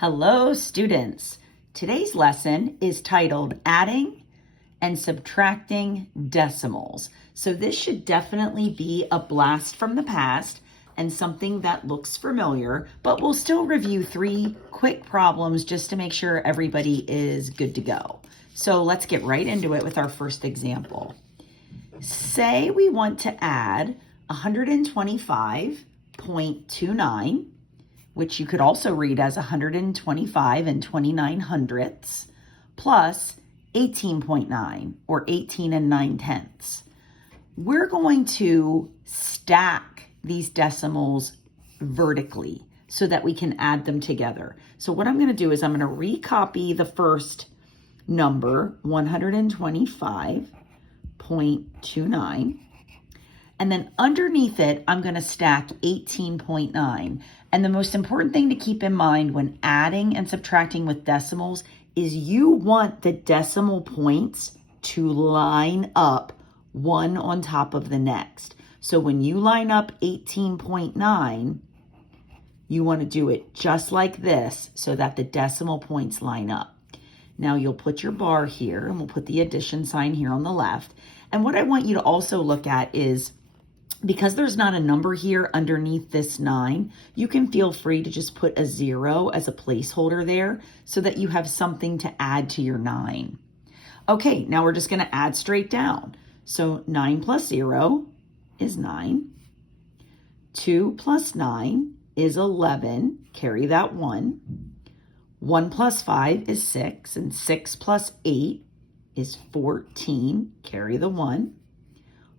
Hello, students. Today's lesson is titled Adding and Subtracting Decimals. So this should definitely be a blast from the past and something that looks familiar, but we'll still review 3 quick problems just to make sure everybody is good to go. So let's get right into it with our first example. Say we want to add 125.29, which you could also read as 125 and 29 hundredths, plus 18.9, or 18 and 9 tenths. We're going to stack these decimals vertically so that we can add them together. So what I'm going to do is I'm going to recopy the first number, 125.29. And then underneath it, I'm going to stack 18.9. And the most important thing to keep in mind when adding and subtracting with decimals is you want the decimal points to line up one on top of the next. So when you line up 18.9, you want to do it just like this so that the decimal points line up. Now you'll put your bar here, and we'll put the addition sign here on the left. And what I want you to also look at is, because there's not a number here underneath this 9, you can feel free to just put a 0 as a placeholder there so that you have something to add to your 9. Okay, now we're just going to add straight down. So 9 plus 0 is 9. 2 plus 9 is 11. Carry that 1. 1 plus 5 is 6. And 6 plus 8 is 14. Carry the 1.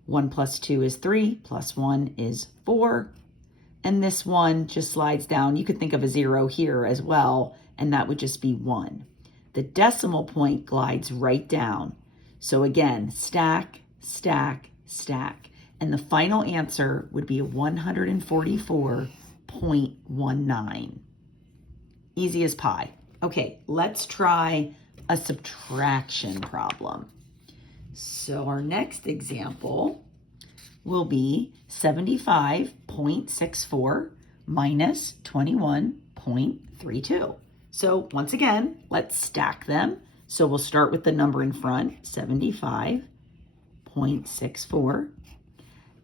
1 plus 2 is 3, plus 1 is 4, and this 1 just slides down. You could think of a 0 here as well, and that would just be 1. The decimal point glides right down. So again, stack, stack, stack, and the final answer would be 144.19. Easy as pie. Okay, let's try a subtraction problem. So our next example will be 75.64 minus 21.32. So once again, let's stack them. So we'll start with the number in front, 75.64.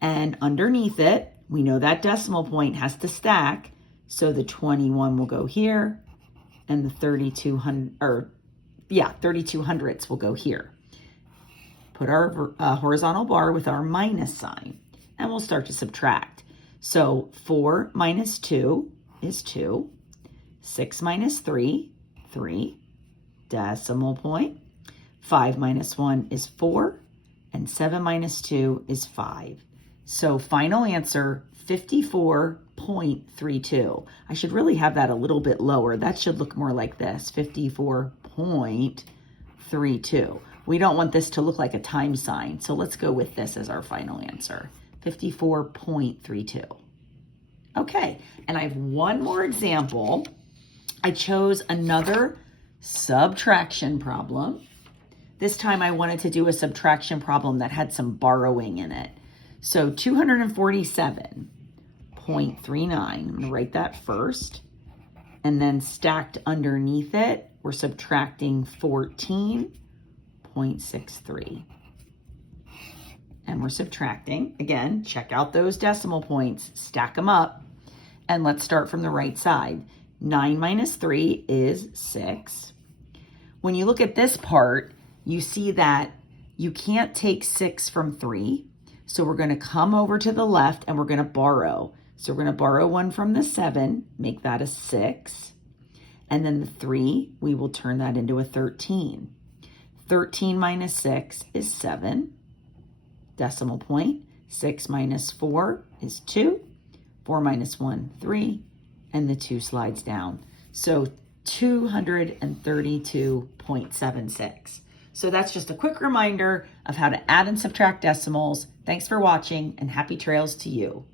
And underneath it, we know that decimal point has to stack. So the 21 will go here, and the 32 hundredths will go here. Put our horizontal bar with our minus sign, and we'll start to subtract. So 4 minus 2 is 2. 6 minus 3, 3. Decimal point. 5 minus 1 is 4. And 7 minus 2 is 5. So final answer, 54.32. I should really have that a little bit lower. That should look more like this, 54.32. We don't want this to look like a time sign, so let's go with this as our final answer, 54.32. Okay, and I have one more example. I chose another subtraction problem. This time I wanted to do a subtraction problem that had some borrowing in it. So 247.39, I'm going to write that first. And then stacked underneath it, we're subtracting 14.63. And we're subtracting. Again, check out those decimal points, stack them up, and let's start from the right side. 9 minus 3 is 6. When you look at this part, you see that you can't take 6 from 3. So we're going to come over to the left and we're going to borrow. So we're going to borrow 1 from the 7, make that a 6. And then the 3, we will turn that into a 13. 13 minus 6 is 7. Decimal point. 6 minus 4 is 2. 4 minus 1, 3. And the 2 slides down. So 232.76. So that's just a quick reminder of how to add and subtract decimals. Thanks for watching, and happy trails to you.